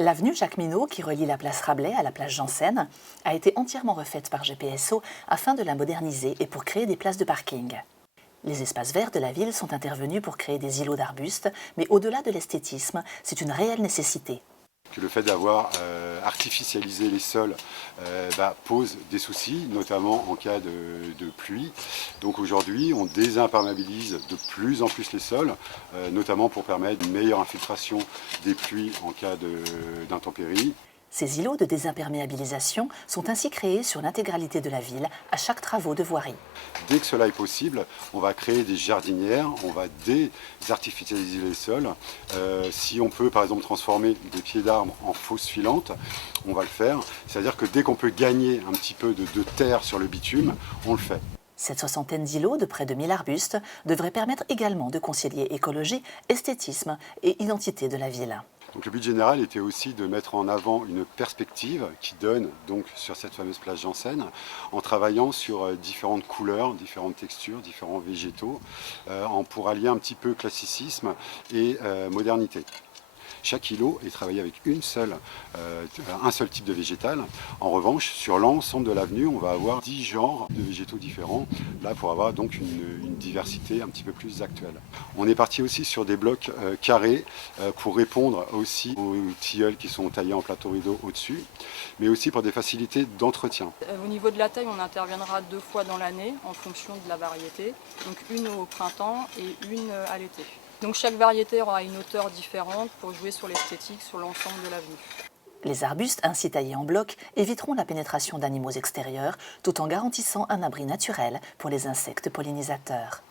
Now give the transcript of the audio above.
L'avenue Jacques-Minot, qui relie la place Rabelais à la place Janssen, a été entièrement refaite par GPSO afin de la moderniser et pour créer des places de parking. Les espaces verts de la ville sont intervenus pour créer des îlots d'arbustes, mais au-delà de l'esthétisme, c'est une réelle nécessité. Que le fait d'avoir artificialisé les sols pose des soucis, notamment en cas de pluie. Donc aujourd'hui, on désimperméabilise de plus en plus les sols, notamment pour permettre une meilleure infiltration des pluies en cas d'intempéries. Ces îlots de désimperméabilisation sont ainsi créés sur l'intégralité de la ville à chaque travaux de voirie. Dès que cela est possible, on va créer des jardinières, on va désartificialiser les sols. Si on peut par exemple transformer des pieds d'arbres en fosses filantes, on va le faire. C'est-à-dire que dès qu'on peut gagner un petit peu de terre sur le bitume, on le fait. Cette soixantaine d'îlots de près de 1000 arbustes devrait permettre également de concilier écologie, esthétisme et identité de la ville. Donc le but général était aussi de mettre en avant une perspective qui donne donc sur cette fameuse place Janssen, en travaillant sur différentes couleurs, différentes textures, différents végétaux, pour allier un petit peu classicisme et modernité. Chaque îlot est travaillé avec un seul type de végétal. En revanche, sur l'ensemble de l'avenue, on va avoir 10 genres de végétaux différents, là pour avoir donc une diversité un petit peu plus actuelle. On est parti aussi sur des blocs carrés pour répondre aussi aux tilleuls qui sont taillés en plateau rideau au-dessus, mais aussi pour des facilités d'entretien. Au niveau de la taille, on interviendra 2 fois dans l'année en fonction de la variété, donc une au printemps et une à l'été. Donc chaque variété aura une hauteur différente pour jouer sur l'esthétique sur l'ensemble de l'avenue. Les arbustes ainsi taillés en bloc éviteront la pénétration d'animaux extérieurs tout en garantissant un abri naturel pour les insectes pollinisateurs.